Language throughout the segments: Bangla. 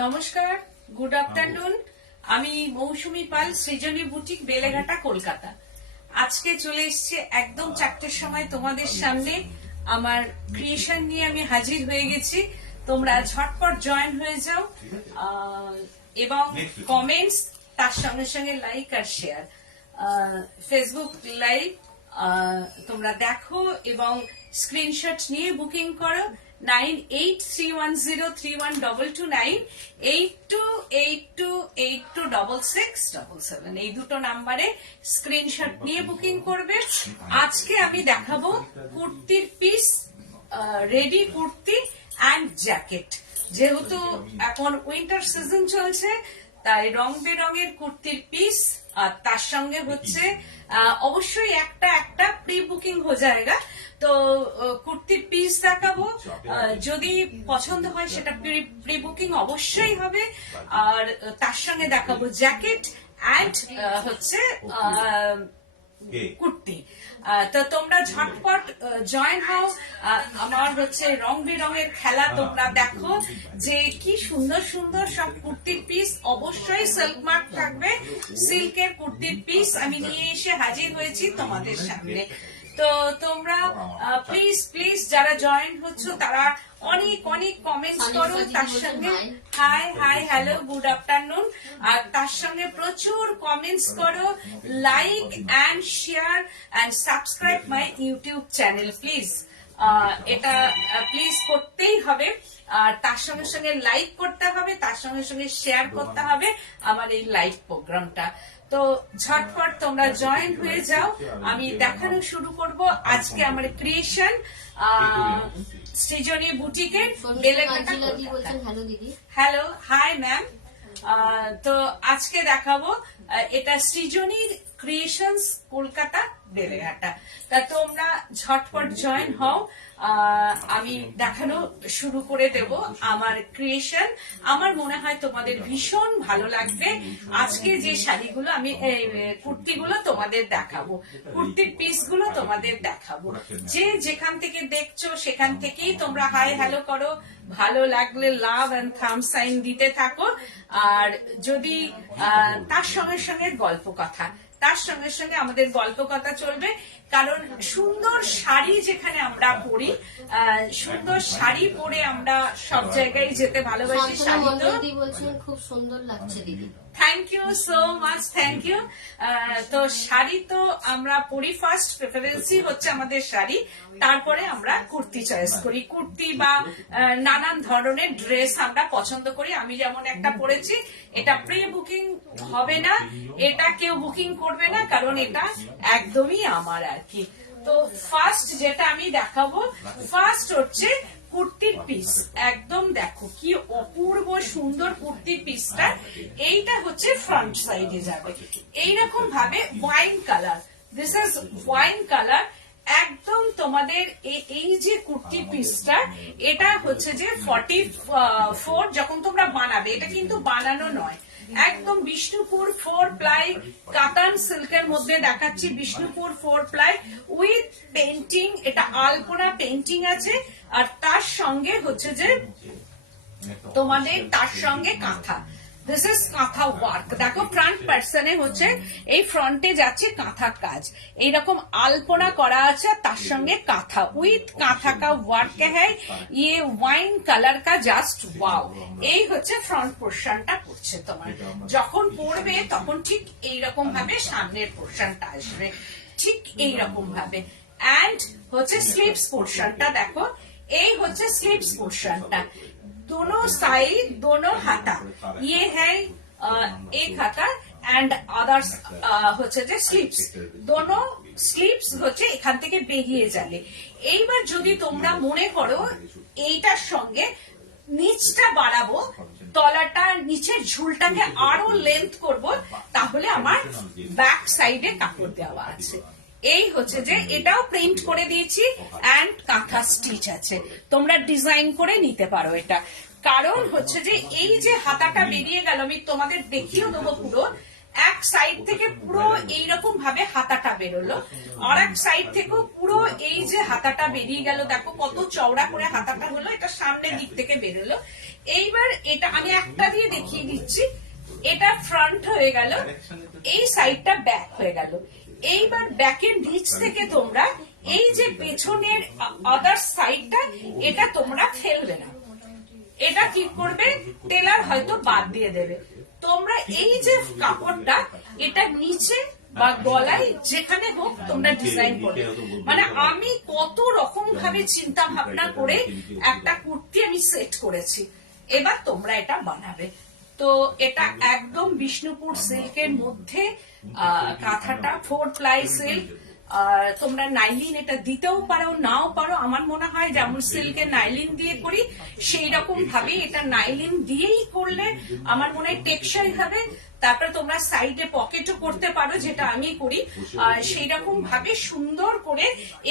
নমস্কার, গুড আফটারনুন। আমি মৌসুমী পাল, সৃজনী বুটিক, বেলেঘাটা, কলকাতা। আজকে চলে এসছে একদম 4টের সময় তোমাদের সামনে আমার ক্রিয়েশন নিয়ে আমি হাজির হয়ে গেছি। তোমরা ঝটপট জয়েন হয়ে যাও এবং কমেন্টস, তার সঙ্গে সঙ্গে লাইক আর শেয়ার। ফেসবুক লাইভ তোমরা দেখো এবং স্ক্রিনশট নিয়ে বুকিং করো 9831031229 8282826677 এই দুটো নাম্বারে স্ক্রিনশট নিয়ে বুকিং করবে। আজকে আমি দেখাবো কুর্তির piece, ready kurti and jacket. যেহেতু এখন উইন্টার সিজন চলছে, তাই রং বেরঙের কুর্তির পিস, আর তার সঙ্গে হচ্ছে অবশ্যই একটা প্রি বুকিং হয়ে যায়গা। তো কুর্তির পিস দেখাবো, যদি পছন্দ হয় সেটা প্রি বুকিং অবশ্যই হবে। আর তার সঙ্গে দেখাবো জ্যাকেট অ্যান্ড হচ্ছে কুর্তি। তো তোমরা ঝটপট জয়েন হও। আমার হচ্ছে রং বেরঙের খেলা তোমরা দেখো, যে কি সুন্দর সুন্দর সব কুর্তির পিস। অবশ্যই সিল্ক মার্ক থাকবে, সিল্কের কুর্তির পিস আমি নিয়ে এসে হাজির হয়েছি তোমাদের সামনে। তো তোমরা প্লিজ প্লিজ যারা জয়েন হচ্ছ তারা অনেক অনেক কমেন্টস করো, তার সঙ্গে hi hi hello good afternoon, আর তার সঙ্গে প্রচুর কমেন্টস করো, like and share and subscribe my YouTube channel please. এটা প্লিজ করতেই হবে, আর তার সঙ্গে সঙ্গে লাইক করতে হবে, তার সঙ্গে সঙ্গে শেয়ার করতে হবে আমার এই লাইভ প্রোগ্রামটা। তো ঝটপট তোমরা জয়েন হয়ে যাও। আমি দেখানো শুরু করব আজকে আমার ক্রিয়েশন সৃজনী বুটিকের বেলেঘাটা। Hello, hi ma'am. তো আজকে দেখাবো এটা সৃজনীর ক্রিয়েশনস, কলকাতা, বেলেঘাটা। তা তোমরা ঝটপট জয়েন হও। আমি দেখানো শুরু করে দেব আমার ক্রিয়েশন। আমার মনে হয় তোমাদের ভীষণ ভালো লাগবে। আজকে যে শাড়িগুলো আমি, কুর্তিগুলো তোমাদের দেখাবো, কুর্তির পিসগুলো তোমাদের দেখাবো। যে যেখান থেকে দেখছো সেখান থেকেই তোমরা হাই হ্যালো করো, ভালো লাগলে লাভ এন্ড থাম সাইন দিতে থাকো। আর যদি তার সঙ্গে সঙ্গে গল্প কথা, তার সঙ্গে সঙ্গে আমাদের গল্প কথা চলবে। কারণ সুন্দর শাড়ি যেখানে আমরা পরি, সুন্দর শাড়ি পরে আমরা সব জায়গায় যেতে ভালোবাসি। শাড়ি তো খুব সুন্দর লাগছে দিদি। Thank you so much, thank you. তো শাড়ি তো আমরা পরি, ফার্স্ট প্রেফারেন্সই হচ্ছে আমাদের শাড়ি, তারপরে আমরা কুর্তি চয়েস করি। কুর্তি বা নানান ধরনের ড্রেস আমরা পছন্দ করি। আমি যেমন একটা পরেছি, এটা প্রি বুকিং হবে না, এটা কেউ বুকিং করবে না, কারণ এটা একদমই আমার আর কি। তো ফার্স্ট যেটা আমি দেখাবো, ফার্স্ট হচ্ছে কুর্তির পিস। একদম দেখো কি অপূর্ব সুন্দর কুর্তির পিসটা। এইটা হচ্ছে ফ্রন্ট সাইডে যাবে এইরকম ভাবে wine colour, this is wine colour. একদম তোমাদের এই যে কুর্তির পিসটা, এটা হচ্ছে যে 44 যখন তোমরা বানাবে, এটা কিন্তু বানানো নয়, একদম বিষ্ণুপুর 4 প্লাই কাতান সিল্কের মধ্যে দেখাচ্ছি। বিষ্ণুপুর 4 প্লাই উইথ পেন্টিং, এটা আলপনা পেন্টিং আছে। আর তার সঙ্গে হচ্ছে যে তোমাদের তার সঙ্গে কাঁথা, দিস ইজ কাঁথা ওয়ার্ক। দেখো ফ্রন্ট পার্সনে হচ্ছে এই ফ্রন্টে যাচ্ছে কাঁথা কাজ, এইরকম আলপনা করা আছে, তার সঙ্গে কাঁথা উইথ কাঁথা কা ওয়ার্ক হ্যায়। ইয়ে ওয়াইন কালার কা জাস্ট ওয়াও। এই হচ্ছে ফ্রন্ট পোর্শনটা পড়ছে তোমার। যখন পড়বে তখন ঠিক এইরকম ভাবে সামনের পোর্শনটা আসবে, ঠিক এইরকম ভাবে। অ্যান্ড হচ্ছে স্লিভস পোর্শনটা দেখো, এই হচ্ছে স্লিভস পোর্শনটা। दोनों साइड, दोनों हाथा, ये है एक हाथा एंड अदर्स হচ্ছে যে স্লিভস। দোনো স্লিভস হচ্ছে এখান থেকে বেরিয়ে যাবে। এইবার যদি তোমরা মনে করো এইটার সঙ্গে নিচটা বাড়াবো, তলাটা নিচের ঝুলটাকে আরো লেন্থ করব, তাহলে আমার ব্যাক সাইডে কাপড় দেওয়া আছে। এই হচ্ছে যে এটাও প্রিন্ট করে দিয়েছি এন্ড কাঁথা স্টিচ আছে, তোমরা ডিজাইন করে নিতে পারো এটা। কারণ হচ্ছে যে এই যে হাতাটা বেরিয়ে গেল, আমি তোমাদের দেখিয়েও দেবো পুরো। এক সাইড থেকে পুরো এইরকম ভাবে হাতাটা বেরোলো, আর এক সাইড থেকেও পুরো এই যে হাতাটা বেরিয়ে গেল, দেখো কত চওড়া করে হাতাটা হলো, এটা সামনের দিক থেকে বেরোলো। এইবার এটা আমি একটা দিয়ে দেখিয়ে দিচ্ছি, এটা ফ্রন্ট হয়ে গেল, এই সাইডটা ব্যাক হয়ে গেল। এইবার ব্যাকের নিচ থেকে তোমরা এই যে পেছনের আদার সাইডটা, এটা তোমরা ফেলবে না, এটা কি করবে, টেলার হয়তো বাদ দিয়ে দেবে। তোমরা এই যে কাপড়টা, এটা নিচে বা গলায় যেখানে হোক তোমরা ডিজাইন করবে। মানে আমি কত রকম ভাবে চিন্তা ভাবনা করে একটা কুর্তি আমি সেট করেছি, এবার তোমরা এটা বানাবে। তো এটা একদম বিষ্ণুপুর সিল্কের মধ্যে, কাঁথাটা 4 প্লাই সিল্ক। তোমরা নাইলিন এটা দিতেও পারো, নাও পারো। আমার মনে হয় যেমন সিল্কের নাইলিন দিয়ে করি সেই রকম ভাবে এটা নাইলিন দিয়েই করলে আমার মনে হয় টেকসই হবে। তারপরে তোমরা সাইডে পকেটও করতে পারো, যেটা আমি করি। সেই রকম ভাবে সুন্দর করে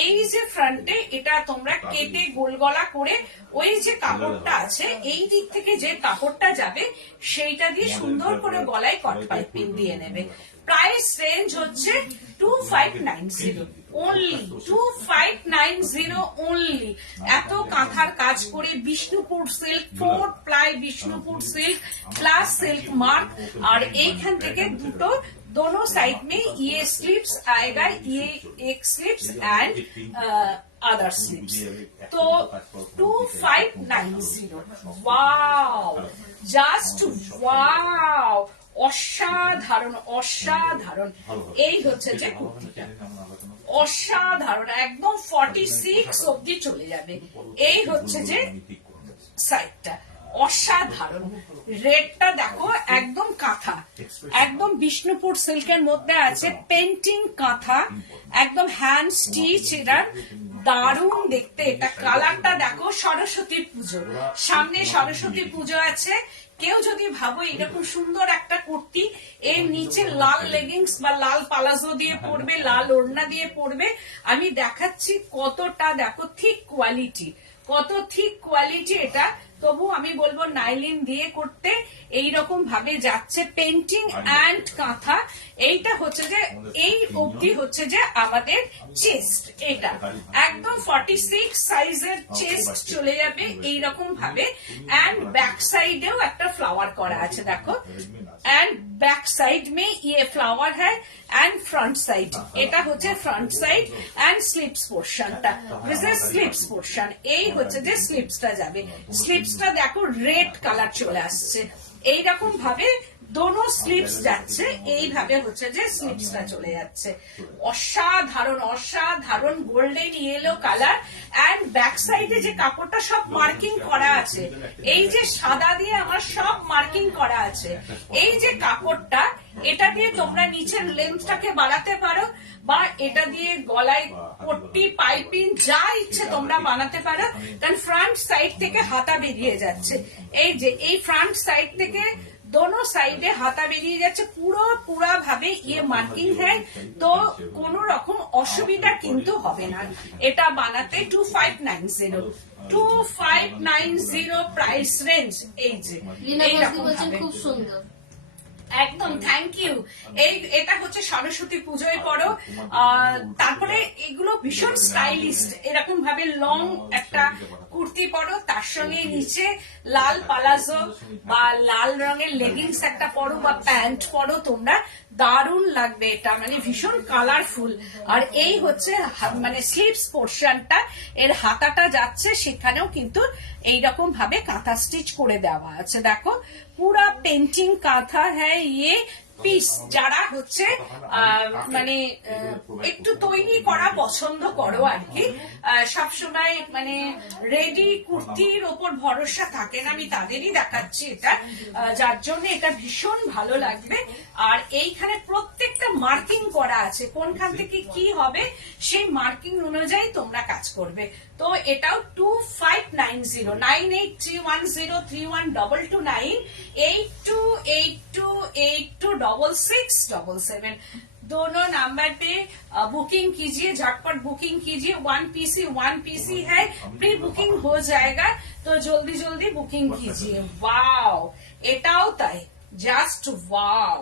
এই যে ফ্রন্টে এটা তোমরা কেটে গোল গলা করে ওই যে কাপড়টা আছে, এই দিক থেকে যে কাপড়টা যাবে সেইটা দিয়ে সুন্দর করে গলায় কট পাইপিং দিয়ে নেবে। প্রাইস রেঞ্জ হচ্ছে 2590 অনলি, 2590 অনলি। এত কাঁথার কাজ করে Bishnupur silk, 4 ply Bishnupur silk plus silk mark. और এইখান থেকে দুটো दोनों साइड में ये स्लिप्स आएगा, ये एक स्लिप्स एंड अदर स्लिप्स। तो 2590, वाओ, जस्ट वाओ, অসাধারণ অসাধারণ। এই হচ্ছে যে কুর্তিটা, অসাধারণ, একদম 46 অব্দি চলে যাবে। এই হচ্ছে যে সাইডটা, অসাধারণ। রেডটা দেখো, একদম কাঁথা, একদম বিষ্ণুপুর সিল্কের মধ্যে আছে, পেন্টিং কাঁথা, একদম হ্যান্ড স্টিচ। এটার দারুণ দেখতে। এটা কালারটা দেখো, সরস্বতী পুজো সামনে, সরস্বতী পুজো আছে। কেউ যদি ভাবো এরকম সুন্দর একটা কুর্তি এর নিচে লাল লেগিংস বা লাল পালাজো দিয়ে পরবে, লাল ওড়না দিয়ে পরবে, আমি দেখাচ্ছি কতটা, দেখো থিক কোয়ালিটি, কত থিক কোয়ালিটি এটা। তবু আমি বলবো নাইলিন দিয়ে করতে এইরকম ভাবে যাচ্ছে, পেন্টিং অ্যান্ড কাঁথা। এইটা হচ্ছে যে এই অবধি হচ্ছে যে আমাদের চেস্ট, এটা একদম 46 সাইজের চেস্ট চলে যাবে এইরকম ভাবে। এন্ড ব্যাক সাইডেও একটা ফ্লাওয়ার করা আছে, দেখো, एंड बैक साइड में ये फ्लावर है एंड फ्रंट साइड, এটা হচ্ছে ফ্রন্ট সাইড এন্ড স্লিপস পোরশনটা, দিস ইজ স্লিপস পোরশন। এই হচ্ছে যে স্লিপসটা যাবে, স্লিপসটা দেখো রেড কালার চলে আসছে, এইরকম ভাবে দোনো স্লিপস যাচ্ছে, এইভাবে হচ্ছে যে স্লিপসটা চলে যাচ্ছে। অসাধারণ অসাধারণ golden yellow colour. And back সাইডে যে কাপড়টা সব মার্কিং করা আছে, এই যে সাদা দিয়ে আমার সব মার্কিং করা আছে, এই যে কাপড়টা, এটা দিয়ে তোমরা নিচের লেন্থটাকে বাড়াতে পারো, বা এটা দিয়ে গলায় পট্টি পাইপিং যা ইচ্ছে তোমরা বানাতে পারো। কারণ ফ্রন্ট সাইড থেকে হাতা বেরিয়ে যাচ্ছে, এই যে এই ফ্রন্ট সাইড থেকে दोनों সাইডে হাতা বেরিয়ে যাচ্ছে, পুরা ভাবে ইয়ে মার্কিং হ্যাঁ। তো কোন রকম অসুবিধা কিন্তু হবে না এটা বানাতে। 2590 প্রাইস রেঞ্জ। এই যে খুব সুন্দর, একদম থ্যাংক ইউ। এটা হচ্ছে সরস্বতী পুজোয় পড়ো। তারপরে এগুলো ভীষণ স্টাইলিস্ট, এরকম ভাবে লং একটা কুর্তি পরো, তার সঙ্গে নিচে লাল পালাজো বা লাল রঙের লেগিংস একটা পরো বা প্যান্ট পরো, তোমরা দারুণ লাগবে এটা, মানে ভীষণ কালারফুল। আর এই হচ্ছে মানে স্লিভস পোর্শনটা, এর হাতাটা যাচ্ছে, সেখানেও কিন্তু এইরকম ভাবে কাঁথা স্টিচ করে দেওয়া আছে, দেখো পুরা পেন্টিং কাঁথা হ্যাঁ। ইয়ে পিস যারা হচ্ছে মানে একটু তৈরি করা পছন্দ করো আর কি, সবসময় মানে রেডি কুর্তির ওপর ভরসা থাকে না, আমি তাদেরই দেখাচ্ছি এটা, যার জন্য এটা ভীষণ ভালো লাগবে। আর এইখানে প্রত্যেকটা মার্কিং করা আছে, কোনখান থেকে কি হবে সেই মার্কিং অনুযায়ী তোমরা কাজ করবে। তো এটাও 2590, 9831031229, 8282826677 दोनों नंबर पे बुकिंग कीजिए, झटपट बुकिंग कीजिए। 1 पीसी है, प्री बुकिंग हो जाएगा, तो जल्दी जल्दी बुकिंग कीजिए। वाओ, এটাও তাই, জাস্ট ওয়াও।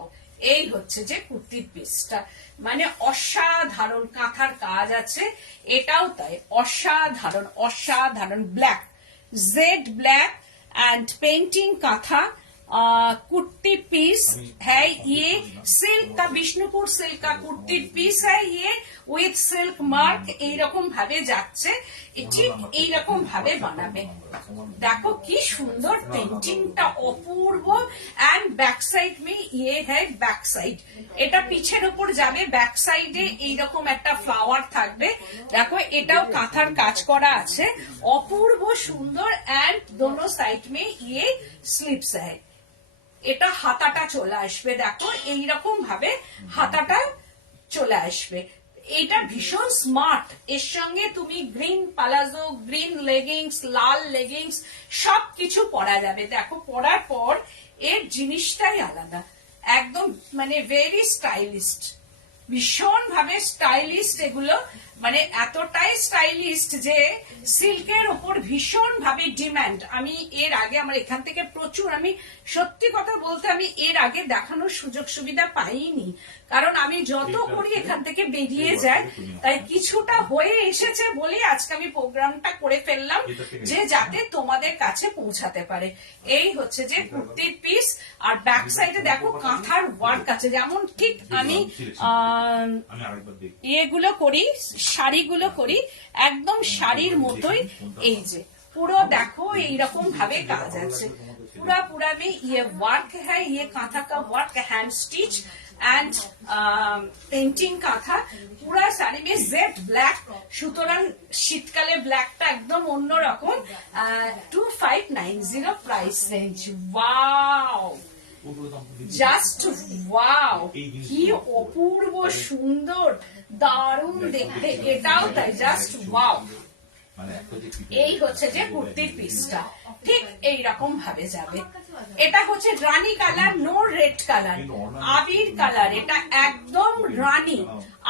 এই হচ্ছে যে কুর্তির পিসটা, মানে অসাধারণ কাঁথার কাজ আছে, এটাও তাই অসাধারণ অসাধারণ। Black, jade black and painting kantha kurti piece है ये, सिल्क का विष्णुपुर सिल्क का कुर्ती पीस है ये, উইথ সিল্ক মার্ক। এইরকম ভাবে যাচ্ছে, ঠিক এইরকম ভাবে বানাবে। দেখো কি সুন্দর পেন্টিংটা, অপূর্ব। এন্ড ব্যাক সাইড মে ইয়ে হ্যায় ব্যাক সাইড, এটা পিছের উপর যাবে, ব্যাক সাইডে এইরকম একটা ফ্লাওয়ার থাকবে। দেখো এটাও কাঁথার কাজ করা আছে, অপূর্ব সুন্দর। এন্ড দোনো সাইড মে ইয়ে স্লিপস হ্যায়। এটা হাতাটা চলে আসবে, দেখো এইরকম ভাবে হাতাটা চলে আসবে। এটা ভীষণ স্মার্ট। এর সঙ্গে তুমি গ্রিন পালাজো, গ্রিন লেগিংস, লাল লেগিংস সবকিছু পরা যাবে। দেখো পরার পর এর জিনিসটাই আলাদা, একদম মানে ভেরি স্টাইলিস্ট, ভীষণ ভাবে স্টাইলিস্ট এগুলো, মানে এতটাই স্টাইলিস্ট যে সিল্কের ওপর ভীষণ ভাবে ডিমান্ড। আমি এর আগে আমার এখান থেকে প্রচুর, আমি সত্যি কথা বলতে আমি এর আগে দেখানোর সুযোগ সুবিধা পাইনি, কারণ আমি যত করি এখান থেকে বেরিয়ে যায়, তাই কিছুটা হয়ে এসেছে বলে আজকে আমি প্রোগ্রামটা করে ফেললাম, যে যাতে তোমাদের কাছে পৌঁছাতে পারে। এই হচ্ছে যে কুর্তির পিস। আর ব্যাক সাইডে দেখো কাঁথার ওয়ার্ক আছে, যেমন ঠিক আমি ইয়েগুলো করি, শাড়িগুলো করি, একদম শাড়ির মতোই। এই যে পুরো দেখো এইরকম ভাবে কাজ আছে, पूरा में ये वर्क है, ये कांथा का work, hand stitch and painting kantha. পুরা শাড়ি में जेड ब्लैक, সুতরাং শীতকালে ব্ল্যাকটা একদম অন্যরকম। 2590 price range. Wow, just wow, কি অপূর্ব সুন্দর, দারুণ দেখতে, এটাও তাই জাস্ট ওয়াও। এই হচ্ছে যে কুর্তির পিসটা, ঠিক এইরকম ভাবে যাবে। এটা হচ্ছে রানী কালার, নো রেড কালার, আবির কালার। এটা একদম রানী,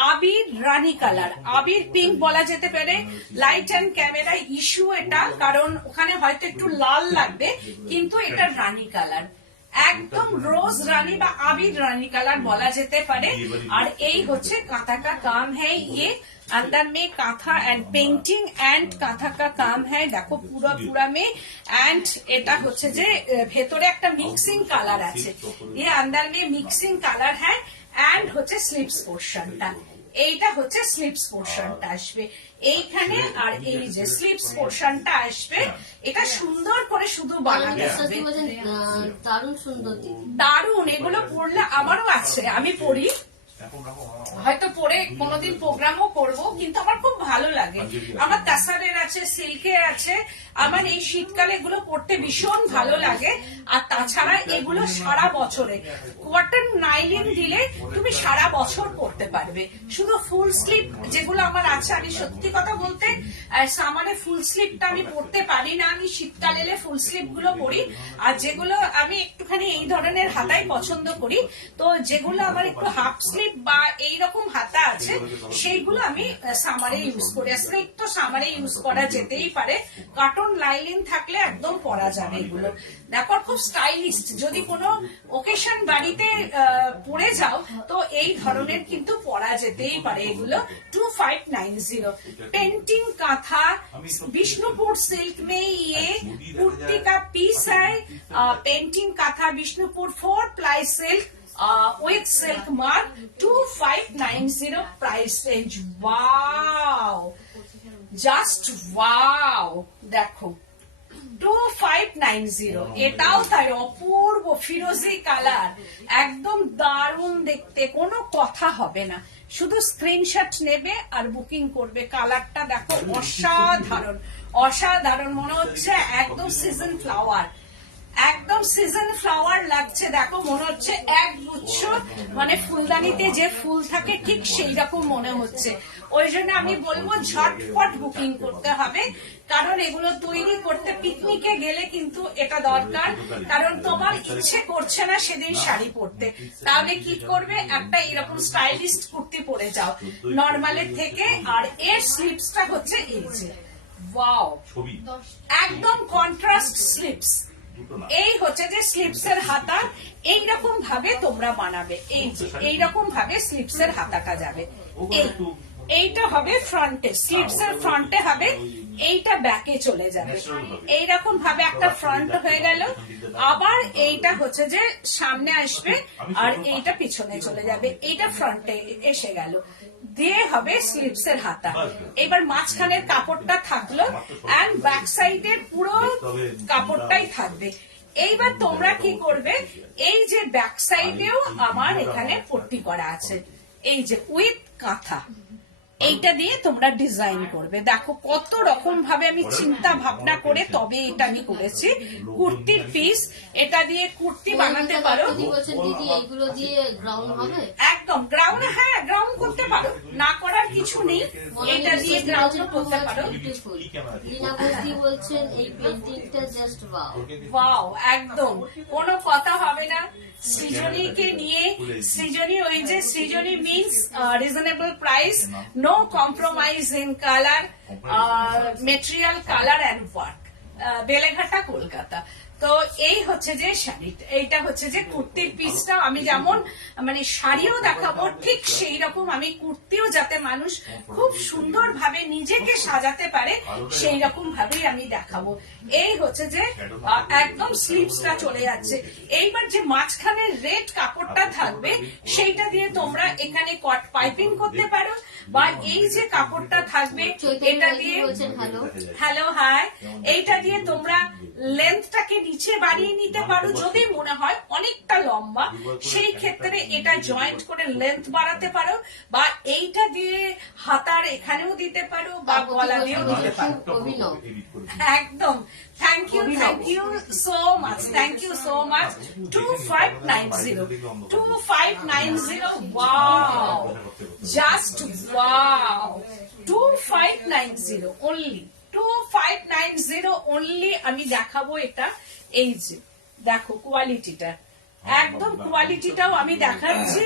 আবির রানী কালার, আবির পিঙ্ক বলা যেতে পারে। লাইট অ্যান্ড ক্যামেরা ইস্যু এটা, কারণ ওখানে হয়তো একটু লাল লাগবে, কিন্তু এটা রানী কালার, একদম রোজ রানী বা আবির রানী কালার বলা যেতে পারে। আর এই হচ্ছে কাঁথা কা কাম है ये, अंदर में kantha and painting and kantha का काम है। দেখো পুরা में एंड এটা হচ্ছে যে ভেতরে একটা মিক্সিং কালার আছে, ये अंदर में मिक्सिंग কালার है। एंड হচ্ছে স্লিপস পোরশনটা, এইটা হচ্ছে স্লিপস পোরশনটা আসবে এইখানে, আর এই যে স্লিপস পোরশনটা আসবে। এটা সুন্দর করে শুধু বানাতে হবে, দারুণ সুন্দর, দারুণ। এগুলো পড়লে আমারও আছে, আমি পড়ি, হয়তো পরে কোনোদিন প্রোগ্রামও করব, কিন্তু আমার খুব ভালো লাগে। আমার তাসারের আছে, সিল্কের আছে, আমার এই শীতকালে এগুলো পড়তে ভীষণ ভালো লাগে। আর তাছাড়া এগুলো সারা বছরে কটন নাইলিন দিলে তুমি সারা বছর পড়তে পারবে। শুধু ফুল স্লিভ যেগুলো আমার আছে, আমি সত্যি কথা বলতে সামারে ফুল স্লিভটা আমি পড়তে পারি না, আমি শীতকাল এলে ফুল স্লিভ গুলো পরি। আর যেগুলো আমি একটুখানি এই ধরনের হাতাই পছন্দ করি, তো যেগুলো আমার একটু হাফ স্লিভ বা এইরকম হাতা আছে, সেইগুলো আমি সামারে ইউজ করি। আসলে একটু সামারে ইউজ করা যেতেই পারে, কটন লাইলিন থাকলে একদম পরা যাবে এগুলো। দেখো খুব স্টাইলিস্ট, যদি কোনো ওকেশন বাড়িতে পরে যাও তো এই ধরনের কিন্তু পরা যেতেই পারে এগুলো। 2590 पेंटिंग काथा, विष्णुपुर सिल्क में ये कुर्ती का पीस है। Painting kantha Bishnupur 4 ply silk with silk mark, 2590 price range. Wow, just wow, দেখো 2590। এটাও তাই অপূর্ব ফিরোজি কালার, একদম দারুণ দেখতে, কোনো কথা হবে না। শুধু স্ক্রিনশট নেবে আর বুকিং করবে। কালারটা দেখো অসাধারণ অসাধারণ, মনে হচ্ছে একদম সিজন ফ্লাওয়ার, একদম সিজন ফ্লাওয়ার লাগছে। দেখো মনে হচ্ছে এক গুচ্ছ মানে ফুলদানিতে যে ফুল থাকে ঠিক সেই রকম মনে হচ্ছে। ওই জন্য আমি বলবো ঝটপট বুকিং করতে হবে, কারণ এগুলো তৈরি করতে পিকনিকে গেলে কিন্তু এটা দরকার। কারণ তোমার ইচ্ছে করছে না সেদিন শাড়ি পরতে, তাহলে কি করবে, একটা এরকম স্টাইলিস্ট কুর্তি পরে যাও নর্মালের থেকে। আর এর স্লিপসটা হচ্ছে এই যে ওয়াও, একদম কন্ট্রাস্ট স্লিপস, এই হচ্ছে যে স্লিপস এর হাতা, এইরকম ভাবে তোমরা বানাবে, এই যে এইরকম ভাবে স্লিপস এর হাতাটা যাবে। এইটা হবে ফ্রন্টে, স্লিপস এর ফ্রন্টে হবে, এইটা ব্যাকে চলে যাবে। এইরকম ভাবে একটা ফ্রন্ট হয়ে গেল, আবার এইটা হচ্ছে যে সামনে আসবে আর এইটা পিছনে চলে যাবে, এইটা ফ্রন্টে এসে গেল, দিয়ে হবে স্লিপস এর হাতা। এবার মাঝখানের কাপড়টা থাকলো এন্ড ব্যাক সাইডের পুরো কাপড়টাই থাকবে। এইবার তোমরা কি করবে, এই যে ব্যাক সাইডেও আমার এখানে পট্টি করা আছে, এই যে উইথ কাঁথা, এইটা দিয়ে তোমরা ডিজাইন করবে। দেখো কত রকম ভাবে আমি চিন্তা ভাবনা করে তবে এটা আমি করেছি। কুর্তির পিস, এটা দিয়ে কুর্তি বানাতে পারো। দিদি এগুলো দিয়ে গ্রাউন্ড হবে? একদম গ্রাউন্ড, হ্যাঁ গ্রাউন্ড করতে পারো, না করার কিছু নেই, এটা দিয়ে গ্রাউন্ড করতে পারো। লীনা বৌদি বলছেন এই পেন্টিংটা জাস্ট ওয়াও। ওয়াও, একদম কোনো কথা হবে না। সৃজনীকে নিয়ে, সৃজনী ওই যে Srijani means reasonable price, no compromise in colour, material, colour and work, Beleghata, Kolkata. তো এই হচ্ছে যে শাড়িটা, এইটা হচ্ছে যে কুর্তির পিসটা। আমি যেমন মানে শাড়িও দেখাবো, ঠিক সেই রকম আমি কুর্তিও যাতে মানুষ খুব সুন্দর ভাবে নিজেকে সাজাতে পারে সেই রকম ভাবেই আমি দেখাবো। এই হচ্ছে যে একদম স্লিভসটা চলে যাচ্ছে। এইবার যে মাঝখানে রেড কাপড়টা থাকবে সেইটা দিয়ে তোমরা এখানে কট পাইপিং করতে পারো, বা এই যে কাপড়টা থাকবে এটা দিয়ে, হ্যালো হাই, এইটা দিয়ে তোমরা লেন্থটাকে নিচে বাড়িয়ে নিতে পারো যদি মনে হয় অনেকটা লম্বা, সেই ক্ষেত্রে এটা জয়েন্ট করে লেন্থ বাড়াতে পারো, বা এইটা দিয়ে হাতার এখানেও দিতে পারো, বা গলা দিয়েও দিতে পারো। একদম, thank you so much, thank you so much. 2590 wow, just wow, 2590 only, 2590 only আমি দেখাবো এটা। এই যে দেখো কোয়ালিটিটা, একদম কোয়ালিটিটাও আমি দেখাচ্ছি,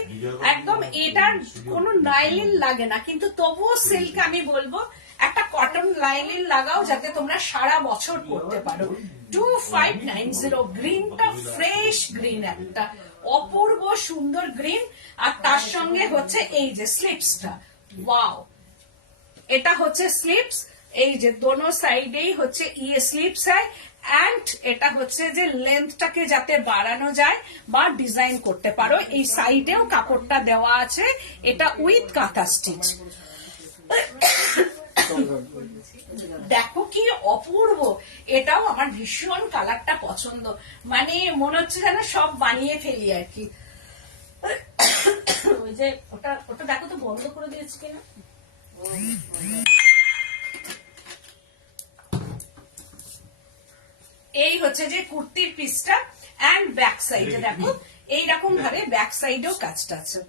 একদম এটার কোনো নাইলিন লাগে না, কিন্তু তবুও সিল্ক আমি বলবো একটা কটন লাইনিং লাগাও যাতে তোমরা সারা বছর পরতে পারো। 2590, গ্রিনটা ফ্রেশ গ্রিন, একটা অপূর্ব সুন্দর গ্রিন, আর তার সঙ্গে হচ্ছে এই যে স্লিপসটা, ওয়াও, এটা হচ্ছে স্লিপস, এই যে দোনো সাইডেই হচ্ছে ইয়ে স্লিপস হয়, এন্ড এটা হচ্ছে যে লেন্থটাকে যাতে বাড়ানো যায় বা ডিজাইন করতে পারো। এই সাইডেও কাপড়টা দেওয়া আছে, এটা উইথ কাঁথা স্টিচ। দেখো কি অপূর্ব, এটাও আমার ভীষণ কালারটা পছন্দ, মানে মনে হচ্ছে যেন সব বানিয়ে ফেলি আর কি। ওই যে ওটা ওটা দেখো তো বন্ধ করে দিয়েছি কিনা। এই হচ্ছে যে কুর্তির পিসটা, এন্ড ব্যাক সাইডে দেখো এইরকম ভাবে ব্যাক সাইডেও কাজটা আছে।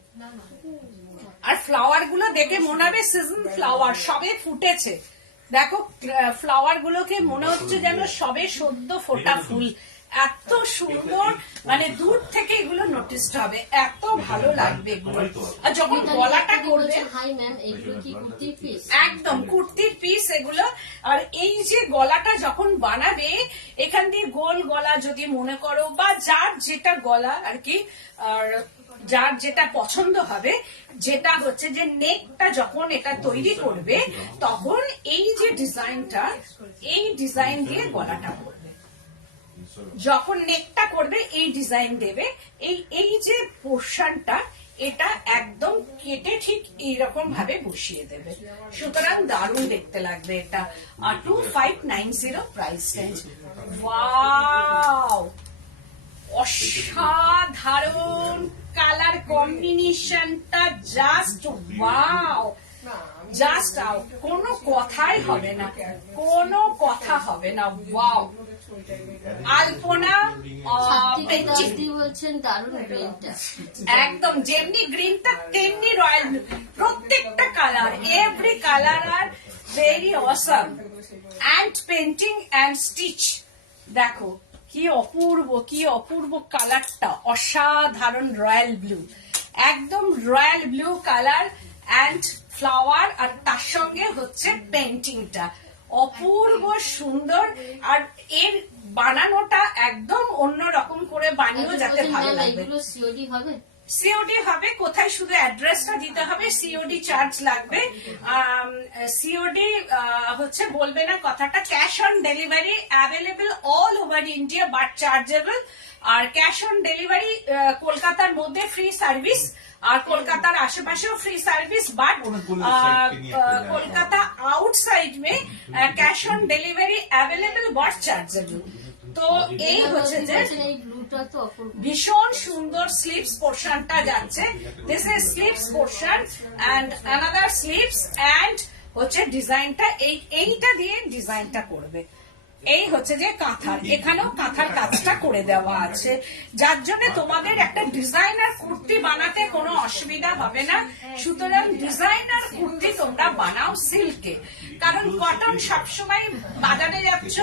আর ফ্লাওয়ার গুলো দেখে মনে হবে সিজন ফ্লাওয়ার, সবে ফুটেছে। দেখো ফ্লাওয়ার গুলোকে মনে হচ্ছে যেন সবে সদ্য ফোটা ফুল, এত সুন্দর, মানে দূর থেকে এগুলো নোটিস হবে, এত ভালো লাগবে এগুলো। আর যখন গলাটা করবে, একদম কুর্তির পিস এগুলো। আর এই যে গলাটা যখন বানাবে, এখান দিয়ে গোল গলা যদি মনে করো, বা যার যেটা গলা আর কি, আর যার যেটা পছন্দ হবে, যেটা হচ্ছে যে নেকটা যখন এটা তৈরি করবে তখন এই যে ডিজাইনটা, এই ডিজাইন দিয়ে গলাটা করবে, যখন নেকটা করবে এই ডিজাইন দেবে, এই যে পোর্শনটা এটা একদম কেটে ঠিক এইরকম ভাবে বসিয়ে দেবে, সুতরাং দারুণ দেখতে লাগবে এটা। আর 2590 প্রাইস রেঞ্জ, ওয়াও, অসাধারণ কালার কম্বিনেশনটা, জাস্ট ওয়াও, জাস্ট আউট, কোনো কথাই হবে না, কোনো কথা হবে না, ওয়াও। আলপনা বলছেন দারুণ গ্রিনটা, একদম যেমনি গ্রিনটা তেমনি রয়্যাল, প্রত্যেকটা colour, every colour are very awesome, and painting and stitch, দেখো কি অপূর্ব, কি অপূর্ব কালারটা, অসাধারণ রয়্যাল ব্লু, একদম royal blue colour and flower, আর তার সঙ্গে হচ্ছে পেন্টিংটা অপূর্ব সুন্দর। আর এর বানানোটা একদম অন্য রকম করে বানিয়েও যাতে ভালো ম্যাম লাগবে। এগুলো সিওডি হবে? সিওডি হবে, কোথায় শুধু অ্যাড্রেসটা দিতে হবে, সিওডি চার্জ লাগবে। সিওডি হচ্ছে বলবে না কথাটা, cash on delivery available all over India but chargeable. আর ক্যাশ অন ডেলিভারি কলকাতার মধ্যে ফ্রি সার্ভিস, আর কলকাতার আশেপাশেও free service, but Kolkata outside মে cash on delivery available but chargeable. তো এই হচ্ছে যে এই ব্লুটা তো অপূর্ব। ভীষণ সুন্দর স্লিপস পোর্শনটা যাচ্ছে। This is sleeves portion and another sleeves and হচ্ছে ডিজাইনটা এইটা দিয়ে ডিজাইনটা করবে। এই হচ্ছে যে কাঁথার, এখানেও কাঁথার কাজটা করে দেওয়া আছে, যার জন্য তোমাদের একটা ডিজাইনার কুর্তি বানাতে কোনো অসুবিধা হবে না। সুতরাং ডিজাইনার কুর্তি তোমরা বানাও সিল্কে, কারণ কটন সবসময় বাজারে যাচ্ছ,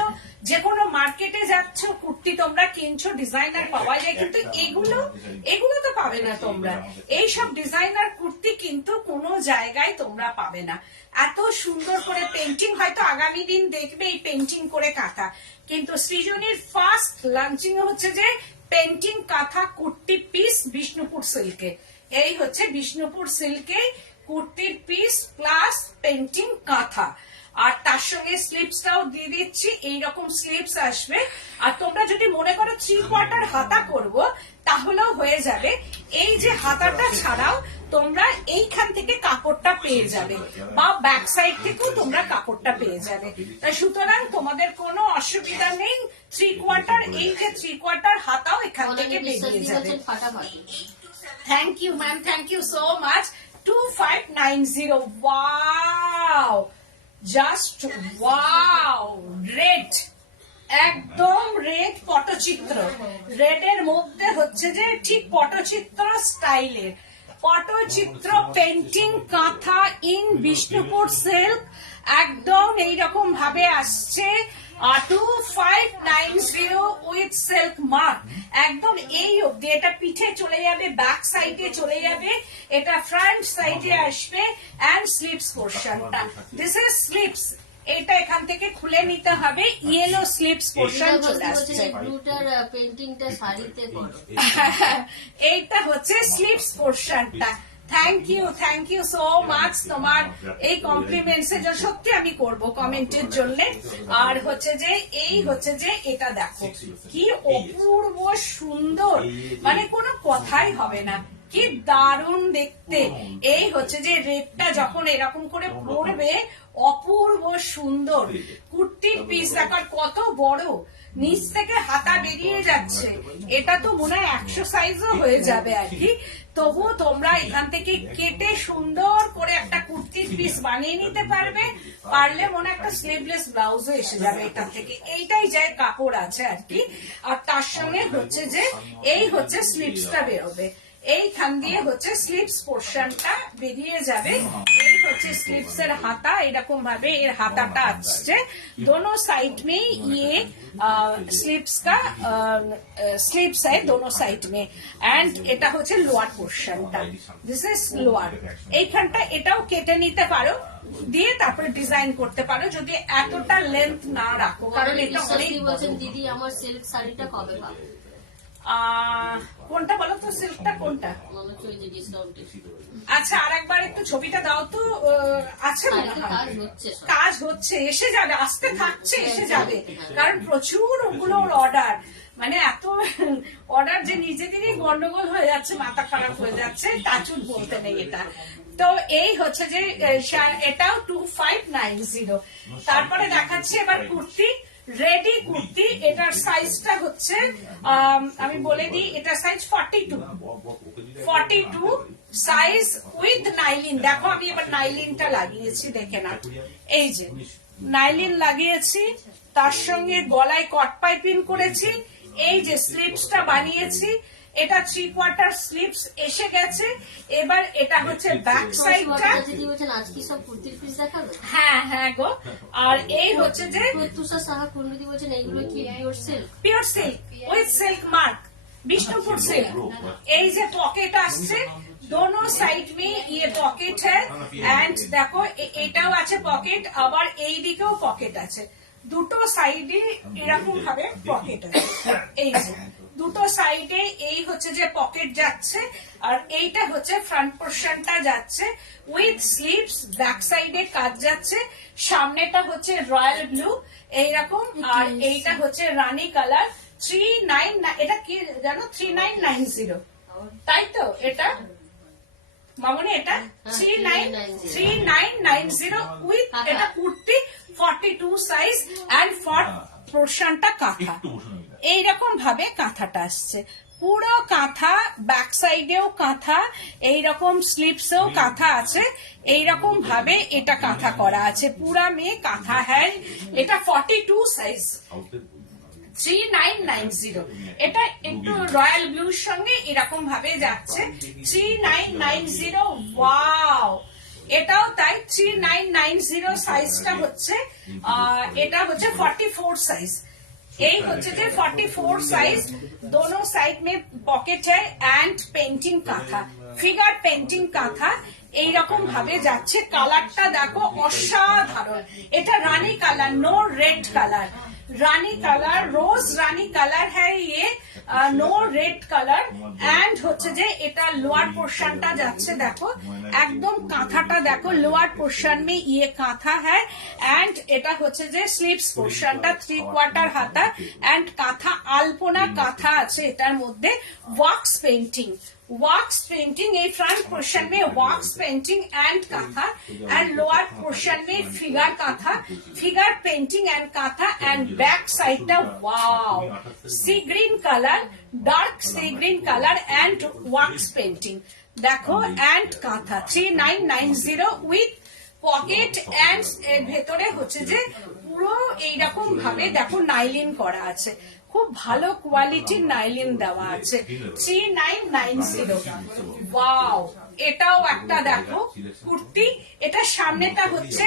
যে কোনো মার্কেটে যাচ্ছ, কুর্তি তোমরা কিনছো, ডিজাইনার পাওয়া যায়, কিন্তু এগুলো তো পাবে না তোমরা। এইসব ডিজাইনার কুর্তি কিন্তু কোনো জায়গায় তোমরা পাবে না। এত সুন্দর করে পেন্টিং, হয়তো আগামী দিন দেখবে এই পেন্টিং করে কাঁথা, কিন্তু সৃজনীর ফার্স্ট লঞ্চিং হচ্ছে যে পেন্টিং কাঁথা কুর্তি পিস বিষ্ণুপুর সিল্কে। এই হচ্ছে বিষ্ণুপুর সিল্কে কুর্তির পিস প্লাস পেন্টিং কাঁথা, আর তার সঙ্গে স্লিপসটাও দিয়ে দিচ্ছি, এইরকম স্লিপস আসবে। আর তোমরা যদি মনে করো 3/4 হাতা করব, তাহলেও হয়ে যাবে। এই যে হাতাটা ছাড়াও তোমরা এইখান থেকে কাপড়টা পেয়ে যাবে, বা ব্যাক সাইড থেকেও তোমরা কাপড়টা পেয়ে যাবে। তাই সুতরাং তোমাদের কোনো অসুবিধা নেই। 3/4, এই যে 3/4 হাতাও এখান থেকে বেরিয়ে যাবে। Thank you ma'am, thank you so much. 2590, wow, just wow, red, একদম রেড পটচিত্র, রেড এর মধ্যে হচ্ছে যে ঠিক পটচিত্র স্টাইলের Pattachitra painting kantha in Bishnupur silk, একদম এইরকম ভাবে আসছে। 2590 উইথ সিল্ক মার্ক, একদম এই অব্দি। এটা পিঠে চলে যাবে, ব্যাক সাইডে চলে যাবে, এটা ফ্রন্ট সাইডে আসবে, এন্ড স্লিপস পোর্শনটা, দিস ইজ স্লিপস। এটা এখান থেকে খুলে নিতে হবে, ইয়েলো স্লিপস পোর্শন চলে আসছে। ব্লুটার পেন্টিংটা শাড়িতে করো। এইটা হচ্ছে স্লিপস পোর্শনটা। থ্যাংক ইউ সো মাচ তোমার এই কমপ্লিমেন্টস এর জন্য, সত্যি আমি করব কমেন্টের জন্য। আর হচ্ছে যে এই হচ্ছে যে এটা দেখো কি অপূর্ব সুন্দর, মানে কোনো কথাই হবে না, কি দারুণ দেখতে। এই হচ্ছে যে রেডটা যখন এরকম করে পরবে, অপূর্ব সুন্দর। কুর্তির পিস দেখার কত বড়, নিচ থেকে হাতা বেরিয়ে যাচ্ছে, এটা তো মনে হয় 100 সাইজও হয়ে যাবে আর কি। তবু তোমরা এখান থেকে কেটে সুন্দর করে একটা কুর্তির পিস বানিয়ে নিতে পারবে, পারলে মনে হয় একটা স্লিভলেস ব্লাউজও এসে যাবে এখান থেকে। এইটাই যায় কাপড় আছে আর কি। আর তার সঙ্গে হচ্ছে যে এই হচ্ছে স্লিপসটা বেরোবে, এইখান দিয়ে হচ্ছে স্লিপস পোর্শনটা বেরিয়ে যাবে। এই হচ্ছে স্লিপস এর হাতা, এরকম ভাবে এর হাতাটা আসছে। दोनों साइड में ये स्लीव्स का स्लीव्स है दोनों साइड में, एंड এটা হচ্ছে লোয়ার পোর্শনটা, দিস ইজ লোয়ার। এইখানটা এটাও কেটে নিতে পারো, দিয়ে তারপরে ডিজাইন করতে পারো, যদি এতটা লেন্থ না রাখো, কারণ এটা অনেক বলছেন দিদি আমার সিল্ক শাড়িটা কবে পাবে? কোনটা বলো তো, সিল্কটা কোনটা? মনে হচ্ছে ওই যে ডিসকাউন্টে। আচ্ছা, আর একবার একটু ছবিটা দাও তো। আছে মনে হয় কাজ হচ্ছে সব। কাজ হচ্ছে, এসে যাবে, আসতে থাকছে, এসে যাবে, কারণ প্রচুর ওগুলোর অর্ডার, মানে এত অর্ডার যে নিজেদেরই গন্ডগোল হয়ে যাচ্ছে, মাথা খারাপ হয়ে যাচ্ছে, টাচুট বলতে নেই এটা। তো এই হচ্ছে যে এটাও 2590। তারপরে দেখাচ্ছি এবার কুর্তি, রেডি কুর্তি। এটার সাইজটা হচ্ছে আমি বলে দিই, এটা সাইজ 42 সাইজ উইথ নাইলিন। দেখো আমি এবার নাইলিনটা লাগিয়েছি, দেখে না, এই যে নাইলিন লাগিয়েছি, তার সঙ্গে গলায় কট পাইপিং করেছি, এই যে স্লিপসটা বানিয়েছি, এটা 3/4 স্লিপস এসে গেছে। এবার এটা হচ্ছে ব্যাক সাইডটা। আজকে সব কুর্তির পিস দেখাবে? হ্যাঁ গো। আর এই হচ্ছে যে প্রত্যুষা সাহা কুন্ডুদি বলছেন এইগুলো কি pure silk? Pure silk with silk mark, Bishnupur silk. এই যে পকেট আসছে, दोनों साइड में ये पॉकेट है, एंड देखो এটাও আছে পকেট, আবার এই দিকেও পকেট আছে। দুটো সাইডে এরকম ভাবে পকেট আছে, এই যে দুটো সাইডে এই হচ্ছে যে পকেট যাচ্ছে, আর এইটা হচ্ছে ফ্রন্ট পোর্শনটা যাচ্ছে উইথ স্লিভস, ব্যাক সাইডে কাজ যাচ্ছে, সামনেটা হচ্ছে রয়্যাল ব্লু এইরকম, আর এইটা হচ্ছে রানী কালার 39, এটা কি জানো 3990, তাই তো? এটা মামনি এটা 3990 উইথ এটা কুর্তি 42 সাইজ এন্ড ফর পোর্শনটা কাঁথা, এইরকম ভাবে কাঁথাটা আসছে, পুরো কাঁথা, ব্যাক সাইডেও কাঁথা, এইরকম স্লিপসেও কাঁথা আছে, এইরকম ভাবে এটা কাঁথা করা আছে, পুরা মেয়ে কাঁথা হ্যাঁ। এটা 42 সাইজ 3990, এটা একটু রয়্যাল ব্লুর সঙ্গে এরকম ভাবে যাচ্ছে 3990। ওয়াও, এটাও তাই 3990 সাইজটা হচ্ছে, এটা হচ্ছে 44 সাইজ, এই হচ্ছে যে 44 সাইজ, दोनों साइड में पॉकेट है एंड पेंटिंग काथा, फिगार पेंटिंग काथा এইরকম ভাবে যাচ্ছে। কালারটা দেখো অসাধারণ, এটা রানী কালার, নো রেড কালার, রানী কালার, রোজ রানী কালার হ্যাঁ ये, নো রেড কালার। এন্ড হচ্ছে যে এটা লোয়ার পোর্শনটা যাচ্ছে, দেখো একদম কাঁথাটা দেখো, লোয়ার পোর্শন মে ये কাঁথা হ্যাঁ, এন্ড এটা হচ্ছে যে স্লিভস পোর্শনটা 3/4 হাতা, এন্ড কাঁথা আলপনা কাঁথা আছে এটার মধ্যে, ওয়াক্স পেন্টিং, वॉक्स पेंटिंग, ये फ्रंट पोर्शन में wax painting and kantha, and lower portion में figure kantha, figure painting and kantha, and back side wow sea green colour, dark sea green colour and wax painting देखो, and kantha 3990 with pocket, and এর ভেতরে হচ্ছে যে পুরো এইরকম ভাবে দেখো নাইলিন করা আছে, খুব ভালো কোয়ালিটির নাইলিন দেওয়া আছে 3990। ওয়াও, এটাও একটা দেখো কুর্তি, এটা সামনেটা হচ্ছে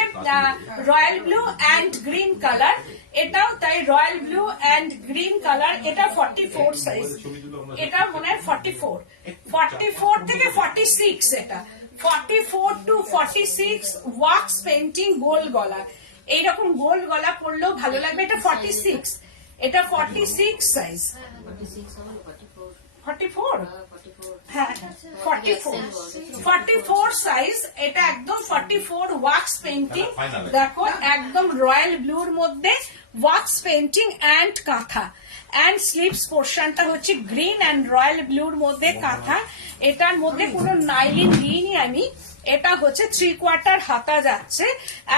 royal blue and green colour, এটাও তাই royal blue and green colour, এটা 44 সাইজ, এটা মনে হয় 44 থেকে 46, এটা 44 টু 46 ওয়াক্স পেন্টিং, গোল গলা, এইরকম গোল গলা পরলেও ভালো লাগবে, এটা 46, এটা 46 সাইজ, 44 হ্যাঁ 44 সাইজ, এটা একদম 44 ওয়াক্স পেন্টিং দেখো, একদম রয়্যাল ব্লুর মধ্যে ওয়াক্স পেন্টিং এন্ড কাঁথা, এন্ড স্লিভস পোর্শনটা হচ্ছে গ্রিন এন্ড রয়্যাল ব্লুর মধ্যে কাঁথা, এটার মধ্যে কোনো নাইলিন দিইনি আমি, এটা হচ্ছে 3/4 হাতা যাচ্ছে,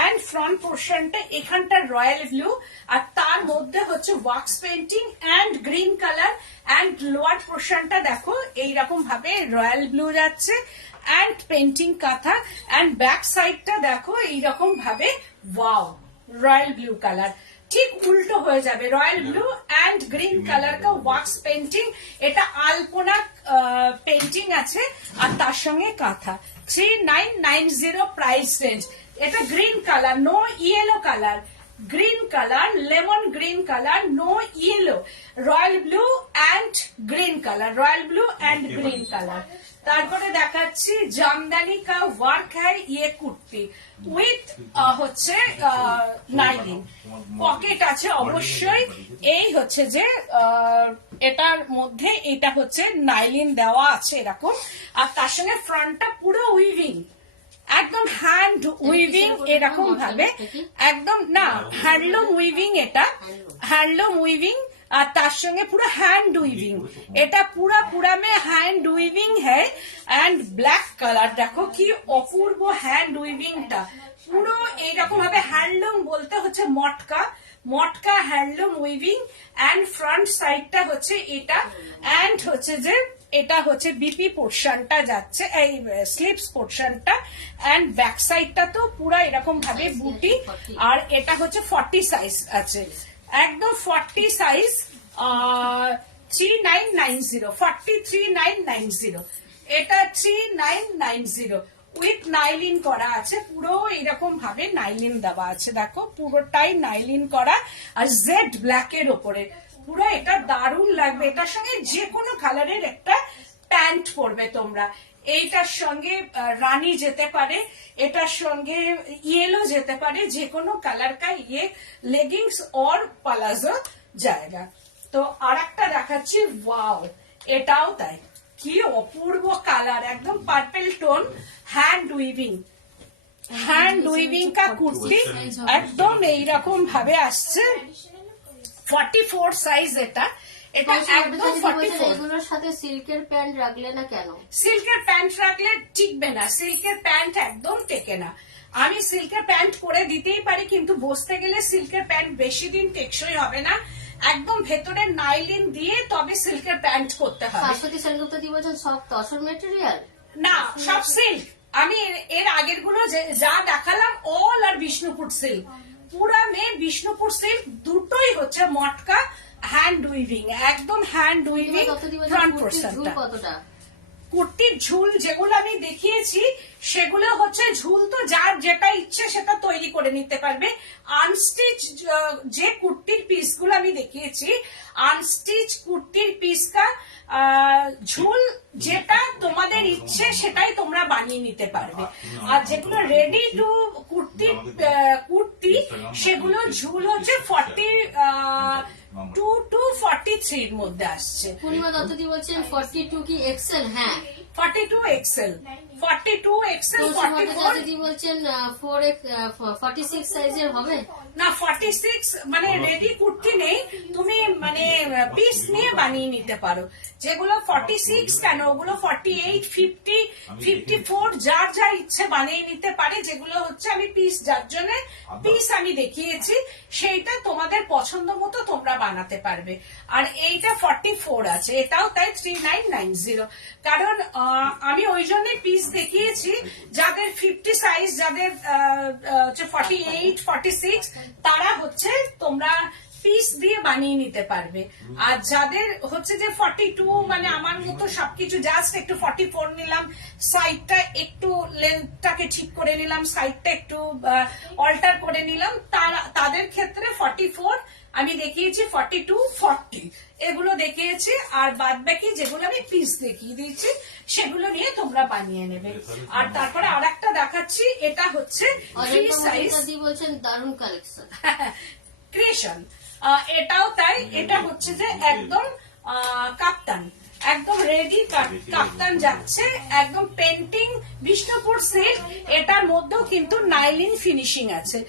এন্ড ফ্রন্ট পোর্শনটা এখানটা রয়্যাল ব্লু, আর তার মধ্যে হচ্ছে wax painting and green colour, and lower পোর্শনটা দেখো এইরকম ভাবে রয়্যাল ব্লু যাচ্ছে and painting kantha, and back সাইডটা দেখো এইরকম ভাবে ওয়াও রয়্যাল ব্লু কালার, ঠিক উল্টো হয়ে যাবে, royal blue and green colour কা ওয়াক্স পেন্টিং, এটা আলপনা পেন্টিং আছে, আর তার সঙ্গে কাঁথা 3990 প্রাইস রেঞ্জ। এটা green colour, no yellow colour, green colour, lemon green colour, no yellow, royal blue and green colour, royal blue and green colour. তারপরে দেখাচ্ছি জামদানি কা ওয়ার্ক হ্যায় ইয়ে কুর্তি উইথ হচ্ছে নাইলিন, পকেট আছে অবশ্যই, এই হচ্ছে যে এটার মধ্যে এটা হচ্ছে নাইলিন দেওয়া আছে এরকম, আর তার সঙ্গে ফ্রন্টটা পুরো উইভিং, একদম হ্যান্ড উইভিং এরকম ভাবে, একদম না হ্যান্ডলুম উইভিং, এটা হ্যান্ডলুম উইভিং, আর তার সঙ্গে পুরো হ্যান্ড উইভিং, এটা পুরা মে হ্যান্ড উইভিং হ্যায়, এন্ড ব্ল্যাক কালার দেখো কি অপূর্ব হ্যান্ড উইভিংটা, পুরো এইরকম ভাবে, হ্যান্ডলুম বলতে হচ্ছে মটকা, মটকা হ্যান্ডলুম উইভিং, এন্ড ফ্রন্ট সাইডটা হচ্ছে এটা, এন্ড হচ্ছে যে এটা হচ্ছে বিপি পোর্শনটা যাচ্ছে, এই স্লিভস পোর্শনটা, এন্ড ব্যাক সাইডটা তো পুরো এরকম ভাবে বুটি, আর এটা হচ্ছে 40 সাইজ আছে, একদম 40 সাইজ 3990, 43,990, এটা 3990 উইথ নাইলিন করা আছে, পুরো এরকম ভাবে নাইলিন দেওয়া আছে, দেখো পুরোটাই নাইলিন করা, আর জেড ব্ল্যাক এর ওপরে, পুরো এটা দারুণ লাগবে, এটার সঙ্গে যে কোনো কালারের একটা প্যান্ট পরবে তোমরা, এইটার সঙ্গে রানী যেতে পারে, এটার সঙ্গে ইয়েলো যেতে পারে, যে কোনো কালার কা ইয়ে লেগিংস और প্লাজো জায়গা। তো আরেকটা দেখাচ্ছি, ওয়াও এটাও তাই, কি অপূর্ব কালার, একদম পার্পল টোন, হ্যান্ড উইভিং কা কুর্তি, একদম এইরকম ভাবে আসছে, 44 সাইজ এটা, এটা একদম 44। এগুলোর সাথে সিল্কের প্যান্ট রাখলে না কেন? সিল্কের প্যান্ট রাখলে টিকবে না, সিল্কের প্যান্ট একদম টেকে না। আমি সিল্কের প্যান্ট পরে দিতেই পারি, কিন্তু বসতে গেলে সিল্কের প্যান্ট বেশি দিন টেকসই হবে না, একদম ভেতরে নাইলিন দিয়ে তবে সিল্কের প্যান্ট করতে হবে। শাশ্বতী সেনগুপ্তা দি বলছেন সব তসর মেটেরিয়াল না, সব সিল্ক। আমি এর আগের গুলো যা দেখালাম অল আর বিষ্ণুপুর সিল্ক, পুরা মেয়ে বিষ্ণুপুর সিল্ক, দুটোই হচ্ছে মটকা হ্যান্ড উইভিং, একদম হ্যান্ড উইভিং ফ্রন্ট পোর্শনটা। কতটা কুর্তির ঝুল যেগুলো আমি দেখিয়েছি সেগুলো হচ্ছে ঝুল তো যার যেটা ইচ্ছে সেটা তৈরি করে নিতে পারবে। আনস্টিচ যে কুর্তির পিসগুলো আমি দেখিয়েছি, আনস্টিচ কুর্তির পিস কা ঝুল যেটা তোমাদের ইচ্ছে সেটাই তোমরা বানিয়ে নিতে পারবে। আর যেগুলো রেডি টু কুর্তি সেগুলো ঝুল হচ্ছে 42 to 43 এর মধ্যে আসছে। পূর্ণিমা দত্ত দি বলছেন 42 কি এক্সেল? হ্যাঁ 42 এক্সেল, 42 এক্সেল, 44 দি বলছেন 46 সাইজের হবে না, 46 মানে রেডি কুর্তি নেই, তুমি মানে পিস নিয়ে বানিয়ে নিতে পারো। যেগুলো 46 কেন, ওগুলো 48, 50, 54 যার যা ইচ্ছে বানিয়ে নিতে পারে। যেগুলো হচ্ছে আমি পিস, যার জন্য পিস আমি দেখিয়েছি, সেইটা তোমাদের পছন্দ মতো তোমরা বানাতে পারবে। আর এইটা 44 আছে, এটাও তাই 3990। কারণ আমি ওই জন্য পিস দেখিয়েছি, যাদের 50 সাইজ, যাদের 48, 46 তারা হচ্ছে তোমরা পিস দিয়ে বানিয়ে নিতে পারবে। আর যাদের হচ্ছে যে 42 মানে আমার মতো সবকিছু জাস্ট একটু 44 নিলাম, সাইডটা একটু লেন্থটাকে ঠিক করে নিলাম, সাইডটা একটু অল্টার করে নিলাম, তাদের ক্ষেত্রে 44 আমি দেখিয়েছি, 42, 40 এগুলো দেখিয়েছি। আর বাদ বাকি যেগুলো আমি পিস দেখিয়ে দিয়েছি সেগুলো নিয়ে তোমরা বানিয়ে নেবে। আর তারপরে আরেকটা দেখাচ্ছি, এটা হচ্ছে ফ্রি সাইজ, বলছেন দারুণ কালেকশন ক্রিয়েশন, এটাও তাই। এটা হচ্ছে যে একদম কাপ্তান, একদম রেডি কাপ্তান যাচ্ছে, একদম পেন্টিং বিষ্ণুপুর সিল্ক। এটার মধ্যেও কিন্তু নাইলিন ফিনিশিং আছে,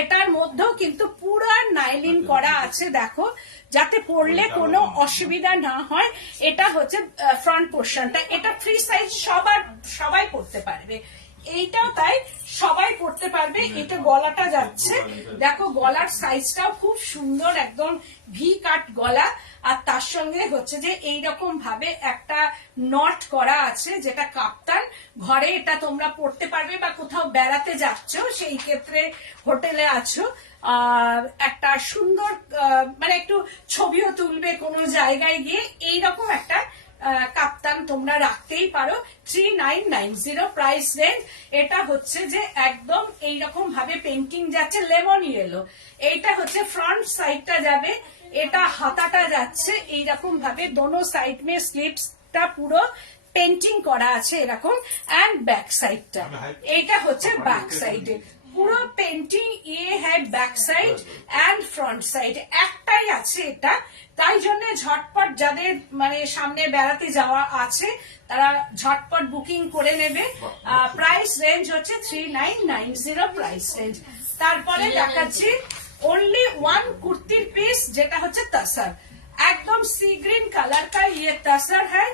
এটার মধ্যেও কিন্তু পুরো নাইলিন করা আছে, দেখো, যাতে পরলে কোনো অসুবিধা না হয়। এটা হচ্ছে ফ্রন্ট পোর্শনটা, এটা ফ্রি সাইজ, সবাই পরতে পারবে। এইটাও তাই, সবাই পরতে পারবে। এটা গলাটা যাচ্ছে, দেখো গলার সাইজটাও খুব সুন্দর, একদম ভি কাট গলা। আর তার সঙ্গে হচ্ছে যে এইরকম ভাবে একটা নট করা আছে, যেটা কাপ্তান। ঘরে এটা তোমরা পরতে পারবে, বা কোথাও বেড়াতে যাচ্ছ, সেই ক্ষেত্রে হোটেলে আছো, একটা সুন্দর মানে একটু ছবিও তুলবে কোনো জায়গায় গিয়ে, এইরকম একটা কাপ্তান তোমরা রাখতেই পারো। 3990 প্রাইস রেঞ্জ। এটা হচ্ছে যে একদম এইরকম ভাবে পেন্টিং যাচ্ছে, লেমন ইয়েলো। এইটা হচ্ছে ফ্রন্ট সাইডটা যাবে, এটা হাতাটা যাচ্ছে এইরকম ভাবে, দোনো সাইড মে স্লিপসটা পুরো পেন্টিং করা আছে এরকম, এন্ড ব্যাক সাইডটা, এইটা হচ্ছে ব্যাক সাইডে পুরো পেন্টিং ইয়ে হ্যাঁ, back side and front side একটাই আছে এটা। তাই জন্য ঝটপট যাদের মানে সামনে বেড়াতে যাওয়া আছে তারা ঝটপট বুকিং করে নেবে। প্রাইস রেঞ্জ হচ্ছে 3990 প্রাইস রেঞ্জ। তারপরে দেখাচ্ছি ओनली वन कुर्ती पीस, যেটা হচ্ছে तसर, एकदम सी ग्रीन कलर का ये तसर है,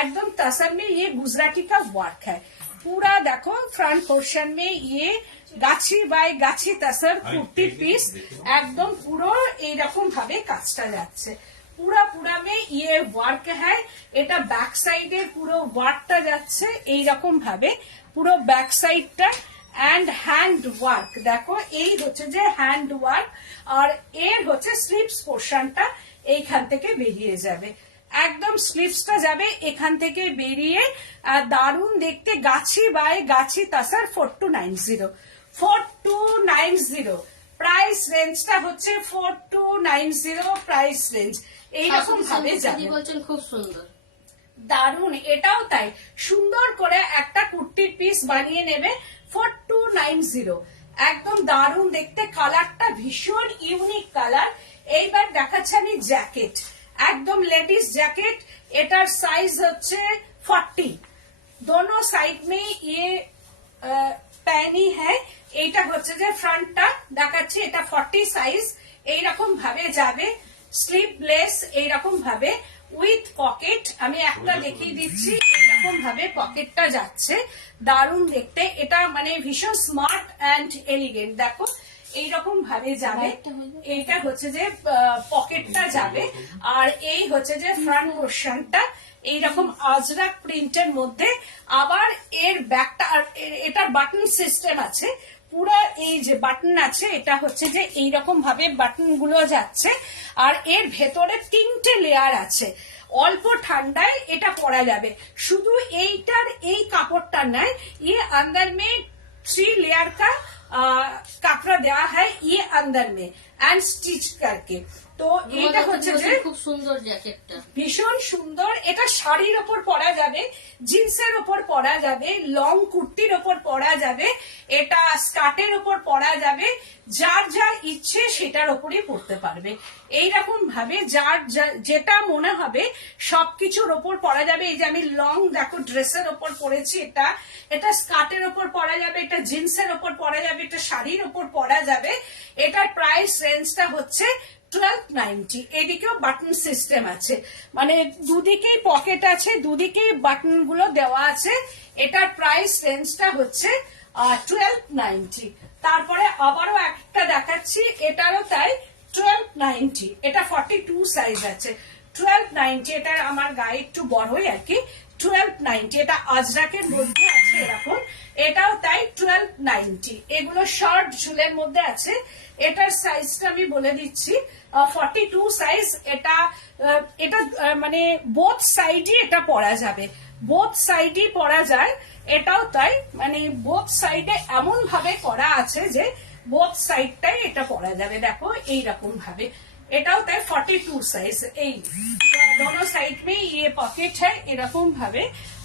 एकदम तसर में ये गुजराती का वर्क है पूरा। देखो फ्रंट पोर्शन में ये गाछी बाय गाछी तसर कुर्ती पीस, एकदम পুরো এইরকম ভাবে কাজটা যাচ্ছে, পুরা में ये वर्क है। এটা ব্যাক সাইডে পুরো ওয়ার্কটা যাচ্ছে এইরকম ভাবে, পুরো ব্যাক সাইডটা এন্ড হ্যান্ড ওয়ার্ক। দেখো এই হচ্ছে যে হ্যান্ড ওয়ার্ক, আর এর হচ্ছে স্লিভস পোর্শনটা এইখান থেকে বেরিয়ে যাবে, একদম স্লিভসটা যাবে এখান থেকে বেরিয়ে। দারুণ দেখতে, গাছি বাই গাছি তাসার 4290 প্রাইস রেঞ্জটা হচ্ছে 4290 প্রাইস রেঞ্জ। এইরকম ভাবে যাবে, বলছেন খুব সুন্দর। দারুন, এটাও তাই সুন্দর করে একটা কুর্তির পিস বানিয়ে নেবে 4290। একদম দারুন দেখতে, কালারটা ভীষণ ইউনিক কালার। এইবার দেখাচ্ছি আমি জ্যাকেট, একদম লেডিস জ্যাকেট। এটার সাইজ হচ্ছে 40, दोनों साइड में ये প্যানি হ্যাঁ। এইটা হচ্ছে যে ফ্রন্টটা দেখাচ্ছি, এটা 40 সাইজ। এইরকম ভাবে যাবে, স্লিভলেস এইরকম ভাবে উইথ পকেট। আমি একটা দেখিয়ে দিচ্ছি, এরকম ভাবে পকেটটা যাচ্ছে, দারুণ দেখতে। এটা মানে ভীষণ স্মার্ট অ্যান্ড এলিগেন্ট। দেখো এইরকম ভাবে যাবে, এইটা হচ্ছে যে পকেটটা যাবে, আর এই হচ্ছে যে ফ্রন্ট পোর্শনটা এইরকম আজরাক প্রিন্টের মধ্যে। আবার এর ব্যাকটা, এটার বাটন সিস্টেম আছে পুরো, এই যে বাটন আছে, এটা হচ্ছে যে এইরকম ভাবে বাটন গুলো যাচ্ছে। আর এর ভেতরে 3টে লেয়ার আছে, অল্প ঠান্ডায় এটা পরা যাবে। শুধু এইটার এই কাপড়টা নয়, ये अंदर में 3 लेयर का কাপড় দেওয়া হয় ये अंदर में एंड स्टिच करके। তো এটা হচ্ছে যে খুব সুন্দর জ্যাকেটটা, ভীষণ সুন্দর। এটা শাড়ির ওপর পরা যাবে, জিন্সের ওপর পরা যাবে, লং কুর্তির ওপর পরা যাবে, এটা স্কার্টের ওপর পরা যাবে, যার যা ইচ্ছে সেটার ওপরই পরতে পারবে। এইরকম ভাবে যার যেটা মনে হবে সবকিছুর ওপর পরা যাবে। এই যে আমি লং দেখো ড্রেসের ওপর পরেছি, এটা স্কার্টের ওপর পরা যাবে, এটা জিন্সের ওপর পরা যাবে, এটা শাড়ির ওপর পরা যাবে। এটার প্রাইস রেঞ্জটা হচ্ছে 1290। এদিকেও বাটন সিস্টেম আছে, মানে দুদিকেই পকেট আছে, দুদিকেই বাটন গুলো দেওয়া আছে। এটার প্রাইস রেঞ্জটা হচ্ছে 1290। তারপরে আবারও একটা দেখাচ্ছি, এটারও তাই 1290। এটা 42 সাইজ আছে, 1290। এটা আমার গায়ে একটু বড়ই আর কি, 1290। এটা আজরাকের মধ্যে আছে এরকম, এটাও তাই 1290। এগুলো শর্ট ঝুলের মধ্যে আছে। এটার সাইজটা আমি বলে দিচ্ছি, 42 সাইজ। এটা মানে বোথ সাইডই এটা পরা যাবে, বোথ সাইডই পরা যায়। এটাও তাই, মানে বোথ সাইডে এমন ভাবে করা আছে যে বোথ সাইডটাই এটা পরা যাবে। দেখো এইরকম ভাবে, এটাও তাই 42 সাইজ। এই दोनों साइड में ये पॉकेट है এরকম ভাবে,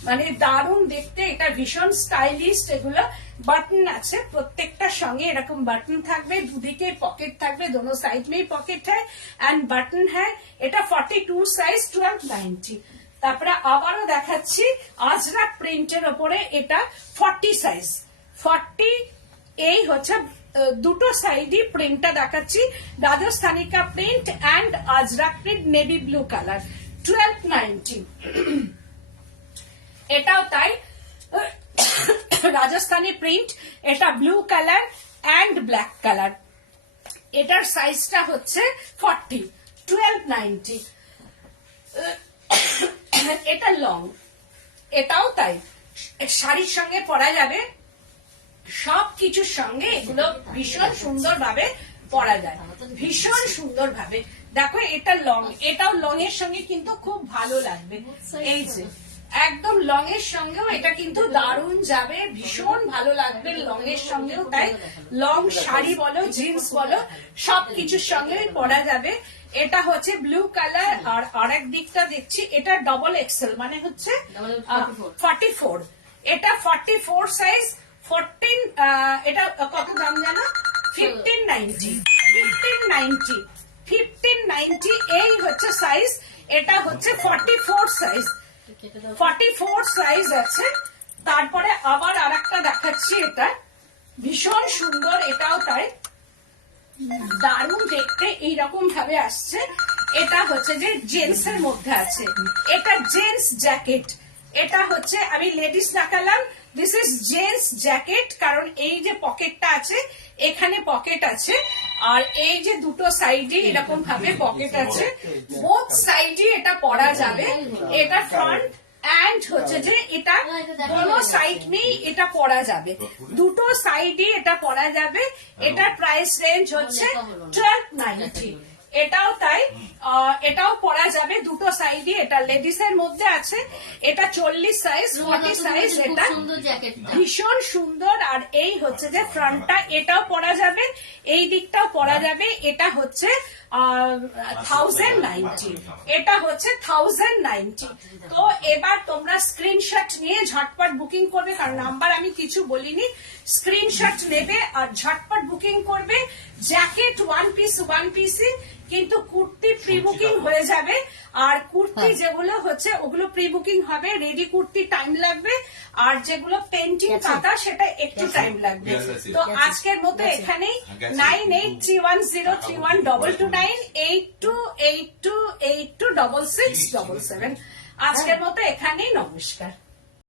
মানে দারুণ দেখতে। এটা ভীষণ স্টাইলিশ। এগুলো বাটন আছে প্রত্যেকটার সঙ্গে, এরকম বাটন থাকবে, দুদিকে পকেট থাকবে, दोनों साइड में पॉकेट है एंड बटन है। এটা 42 সাইজ, 1290। তারপরে আবারও দেখাচ্ছি আজরাক প্রিন্টের ওপরে, এটা 40 সাইজ, 40। এই হচ্ছে দুটো সাইডই প্রিন্টটা দেখাচ্ছি, রাজস্থানী কা print and Ajrakh print, navy blue colour, 1290। এটাও তাই রাজস্থানী প্রিন্ট, এটা blue colour and black colour. এটার সাইজটা হচ্ছে 40, 1290। এটা লং, এটাও তাই শাড়ির সঙ্গে পরা যাবে, সবকিছুর সঙ্গে এগুলো ভীষণ সুন্দর ভাবে পরা যায়, ভীষণ সুন্দর ভাবে। দেখো এটা লং, এটাও লং এর সঙ্গে কিন্তু খুব ভালো লাগবে। এই যে একদম লং এর সঙ্গেও এটা কিন্তু দারুণ যাবে, ভীষণ ভালো লাগবে লং এর সঙ্গেও। তাই লং শাড়ি বলো, জিন্স বলো, সবকিছুর সঙ্গে পরা যাবে। এটা হচ্ছে ব্লু কালার। আর আরেক দিকটা দেখছি, এটা ডবল এক্সেল, মানে হচ্ছে 44। এটা 44 সাইজ, 14। এটা কত দাম জানো? 1590, 1590, 1590। এই হচ্ছে সাইজ। এটা হচ্ছে 44 সাইজ, 44 সাইজ আছে। তারপরে আবার আরেকটা দেখাচ্ছি, এটা ভীষণ সুন্দর, এটাও তাই দারুণ দেখতে, এইরকম ভাবে আসছে। এটা হচ্ছে যে জেন্টস এর মধ্যে আছে, এটা জেন্টস জ্যাকেট। এটা হচ্ছে আমি লেডিস দেখালাম, দিস ইজ জেন্টস জ্যাকেট। কারণ এই যে পকেটটা আছে, এখানে পকেট আছে, আর এই যে দুটো সাইডে এরকম ভাবে পকেট আছে, বোথ সাইডে এটা পরা যাবে। এটা ফ্রন্ট এন্ড হচ্ছে যে এটা दोनों সাইড में এটা পরা যাবে, দুটো সাইডে এটা পরা যাবে। এটার প্রাইস রেঞ্জ হচ্ছে 1290। এটাও তাই, এটাও পরা যাবে দুটো সাইডে। এটা লেডিস এর মধ্যে আছে, এটা 40 সাইজ, 40 সাইজ। এটা সুন্দর জ্যাকেটটা, ভীষণ সুন্দর। আর এই হচ্ছে যে ফ্রন্টটা, এটাও পরা যাবে, এই দিকটাও পরা যাবে। এটা হচ্ছে 1090, এটা হচ্ছে 1090। তো এবার তোমরা স্ক্রিনশট নিয়ে ঝটপট বুকিং করবে, কারণ নাম্বার আমি কিছু বলিনি। স্ক্রিনশট নেবে আর ঝটপট বুকিং করবে। জ্যাকেট ওয়ান পিসই, কিন্তু কুর্তি প্রি বুকিং হয়ে যাবে। আর কুর্তি যেগুলো হচ্ছে ওগুলো প্রি বুকিং হবে, রেডি কুর্তি টাইম লাগবে। আর যেগুলো পেন্টিং পাতা সেটা একটু টাইম লাগবে। তো আজকের মতো এখানেই 9831031229 8282826677। আজকের মতো এখানেই, নমস্কার।